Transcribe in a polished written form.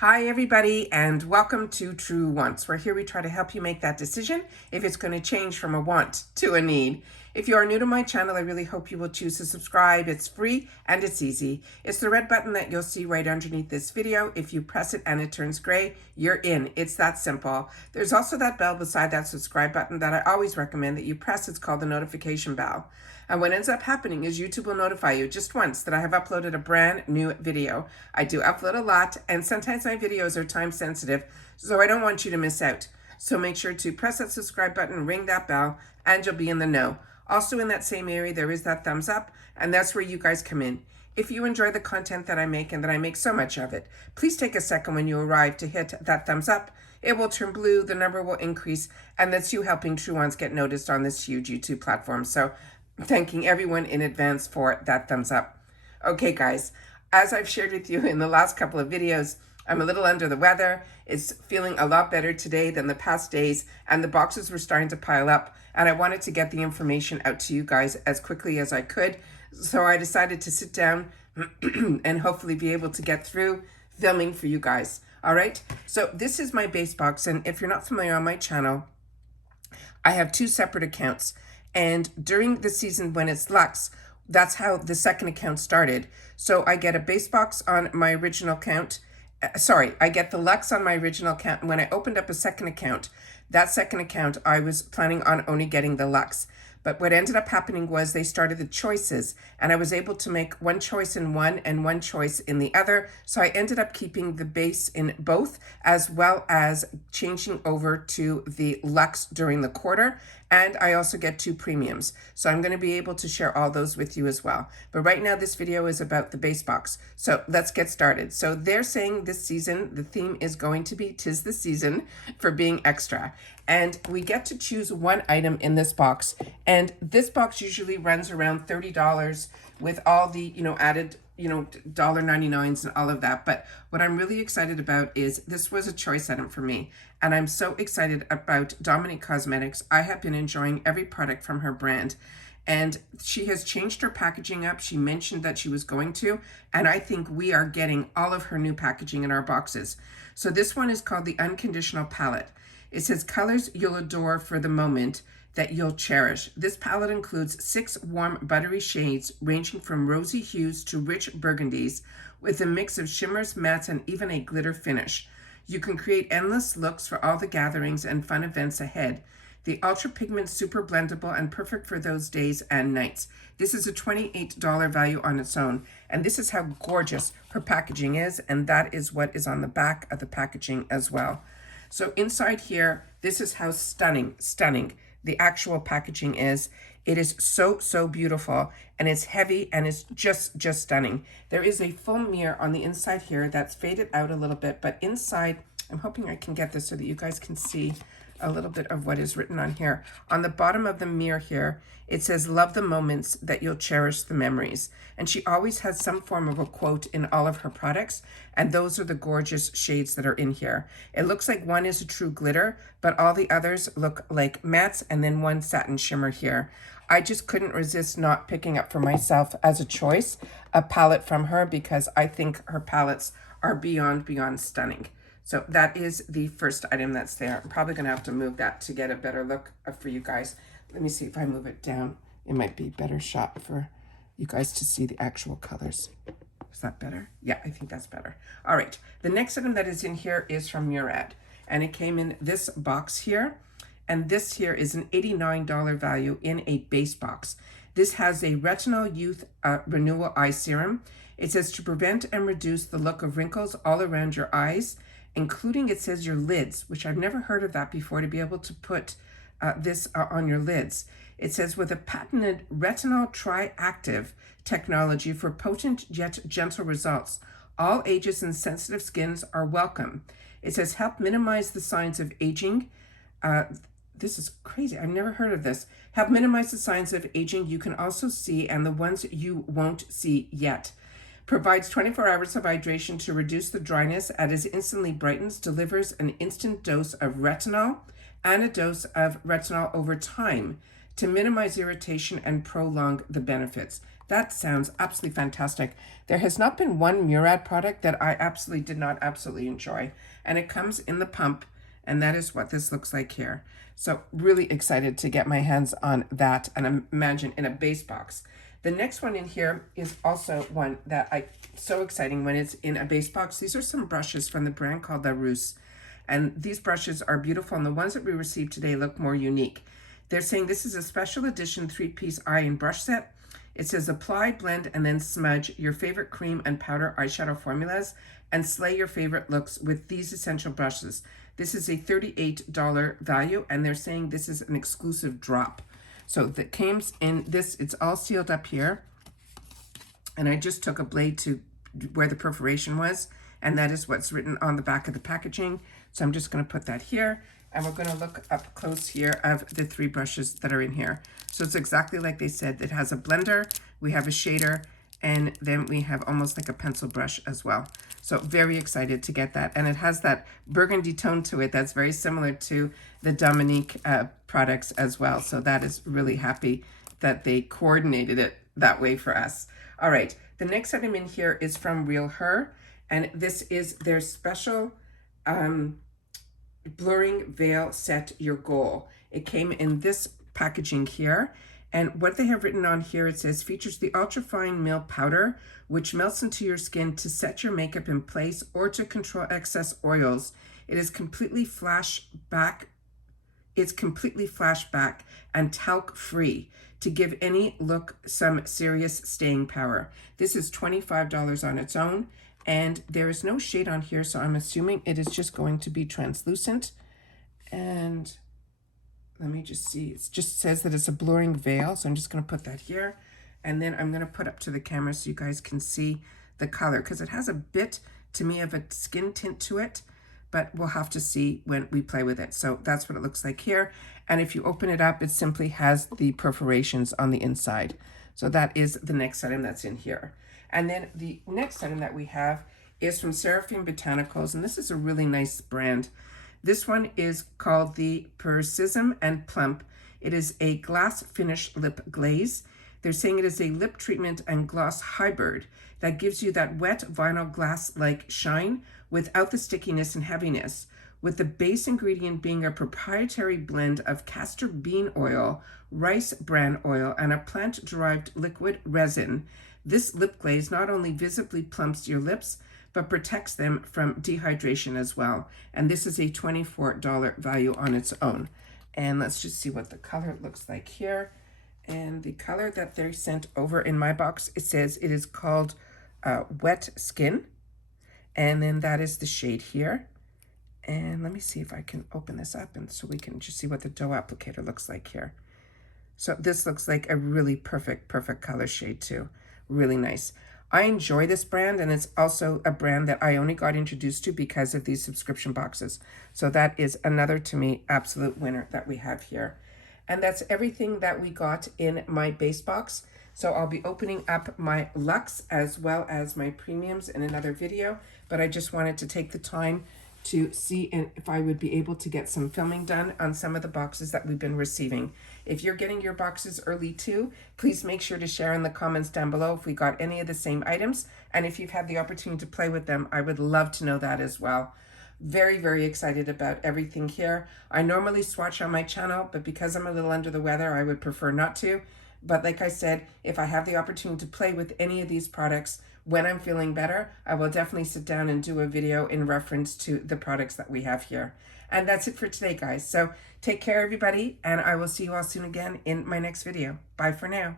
Hi everybody, and welcome to True Wants, where here we try to help you make that decision if it's going to change from a want to a need. If you are new to my channel, I really hope you will choose to subscribe. It's free and it's easy. It's the red button that you'll see right underneath this video. If you press it and it turns gray, you're in. It's that simple. There's also that bell beside that subscribe button that I always recommend that you press. It's called the notification bell. And what ends up happening is YouTube will notify you just once that I have uploaded a brand new video. I do upload a lot, and sometimes my videos are time sensitive, so I don't want you to miss out. So make sure to press that subscribe button, ring that bell, and you'll be in the know. Also in that same area, there is that thumbs up, and that's where you guys come in. If you enjoy the content that I make and that I make so much of it, please take a second when you arrive to hit that thumbs up. It will turn blue, the number will increase, and that's you helping True Ones get noticed on this huge YouTube platform. So thanking everyone in advance for that thumbs up. Okay, guys, as I've shared with you in the last couple of videos, I'm a little under the weather. It's feeling a lot better today than the past days, and the boxes were starting to pile up, and I wanted to get the information out to you guys as quickly as I could. So I decided to sit down and hopefully be able to get through filming for you guys. All right, so this is my base box, and if you're not familiar on my channel, I have two separate accounts. And during the season when it's Lux, that's how the second account started. So I get a base box on my original account. I get the Lux on my original account. And when I opened up a second account, that second account, I was planning on only getting the Lux. But what ended up happening was they started the choices, and I was able to make one choice in one and one choice in the other. So I ended up keeping the base in both, as well as changing over to the Lux during the quarter. And I also get two premiums. So I'm going to be able to share all those with you as well. But right now, this video is about the base box. So let's get started. So they're saying this season, the theme is going to be 'Tis the Season for being extra. And we get to choose one item in this box. And this box usually runs around $30 with all the, added, $1.99s and all of that. But what I'm really excited about is this was a choice item for me. And I'm so excited about Dominique Cosmetics. I have been enjoying every product from her brand. And she has changed her packaging up. She mentioned that she was going to. And I think we are getting all of her new packaging in our boxes. So this one is called the Unconditional Palette. It says colors you'll adore for the moment that you'll cherish. This palette includes 6 warm buttery shades ranging from rosy hues to rich burgundies with a mix of shimmers, mattes, and even a glitter finish. You can create endless looks for all the gatherings and fun events ahead. The Ultra Pigment Super Blendable and perfect for those days and nights. This is a $28 value on its own, and this is how gorgeous her packaging is, and that is what is on the back of the packaging as well. So inside here, this is how stunning the actual packaging is. It is so beautiful, and it's heavy, and it's just stunning. There is a full mirror on the inside here that's faded out a little bit, but inside, I'm hoping I can get this so that you guys can see a little bit of what is written on here. On the bottom of the mirror here, it says, love the moments that you'll cherish the memories. And she always has some form of a quote in all of her products. And those are the gorgeous shades that are in here. It looks like one is a true glitter, but all the others look like mattes, and then one satin shimmer here. I just couldn't resist not picking up for myself as a choice a palette from her, because I think her palettes are beyond stunning. So that is the first item that's there. I'm probably gonna have to move that to get a better look for you guys. Let me see if I move it down. It might be a better shot for you guys to see the actual colors. Is that better? Yeah, I think that's better. All right, the next item that is in here is from Murad, and it came in this box here. And this here is an $89 value in a base box. This has a Retinol Youth Renewal Eye Serum. It says to prevent and reduce the look of wrinkles all around your eyes, including, it says, your lids, which I've never heard of that before, to be able to put this on your lids. It says, with a patented retinol tri-active technology for potent yet gentle results, all ages and sensitive skins are welcome. It says, help minimize the signs of aging. This is crazy. I've never heard of this. Help minimize the signs of aging you can also see and the ones you won't see yet. Provides 24 hours of hydration to reduce the dryness as it instantly brightens, delivers an instant dose of retinol and a dose of retinol over time to minimize irritation and prolong the benefits. That sounds absolutely fantastic. There has not been one Murad product that I absolutely did not absolutely enjoy. And it comes in the pump, and that is what this looks like here. So really excited to get my hands on that, and imagine in a base box. The next one in here is also one that so exciting when it's in a base box. These are some brushes from the brand called La Rousse. And these brushes are beautiful, and the ones that we received today look more unique. They're saying this is a special edition 3-piece eye and brush set. It says apply, blend, and then smudge your favorite cream and powder eyeshadow formulas and slay your favorite looks with these essential brushes. This is a $38 value, and they're saying this is an exclusive drop. So that came in this, it's all sealed up here. And I just took a blade to where the perforation was, and that is what's written on the back of the packaging. So I'm just going to put that here, and we're going to look up close here of the 3 brushes that are in here. So it's exactly like they said. It has a blender, we have a shader, and then we have almost like a pencil brush as well. So very excited to get that. And it has that burgundy tone to it that's very similar to the Dominique products as well. So that is really happy that they coordinated it that way for us. All right, the next item in here is from Real Her, and this is their special blurring veil set your goal. It came in this packaging here, and what they have written on here, it says features the ultrafine mill powder which melts into your skin to set your makeup in place or to control excess oils. It is completely flashback and talc free to give any look some serious staying power. This is $25 on its own, and there is no shade on here, so I'm assuming it is just going to be translucent. And let me just see, it just says that it's a blurring veil, so I'm just going to put that here. And then I'm going to put up to the camera so you guys can see the color, because it has a bit, to me, of a skin tint to it, but we'll have to see when we play with it. So that's what it looks like here. And if you open it up, it simply has the perforations on the inside. So that is the next item that's in here. And then the next item that we have is from Seraphine Botanicals, and this is a really nice brand. This one is called the Persism and Plump. It is a glass finish lip glaze. They're saying it is a lip treatment and gloss hybrid that gives you that wet vinyl glass-like shine without the stickiness and heaviness, with the base ingredient being a proprietary blend of castor bean oil, rice bran oil, and a plant-derived liquid resin. This lip glaze not only visibly plumps your lips, but protects them from dehydration as well. And this is a $24 value on its own. And let's just see what the color looks like here. And the color that they sent over in my box, it says it is called Wet Skin. And then that is the shade here. And let me see if I can open this up, and so we can just see what the dough applicator looks like here. So this looks like a really perfect color shade too. Really nice. I enjoy this brand, and it's also a brand that I only got introduced to because of these subscription boxes. So that is another, to me, absolute winner that we have here. And that's everything that we got in my base box. So I'll be opening up my Luxe as well as my premiums in another video, but I just wanted to take the time to see if I would be able to get some filming done on some of the boxes that we've been receiving. If you're getting your boxes early too, please make sure to share in the comments down below if we got any of the same items. And if you've had the opportunity to play with them, I would love to know that as well. Very excited about everything here. I normally swatch on my channel, but because I'm a little under the weather, I would prefer not to. But like I said, if I have the opportunity to play with any of these products when I'm feeling better, I will definitely sit down and do a video in reference to the products that we have here. And that's it for today, guys. So take care, everybody, and I will see you all soon again in my next video. Bye for now.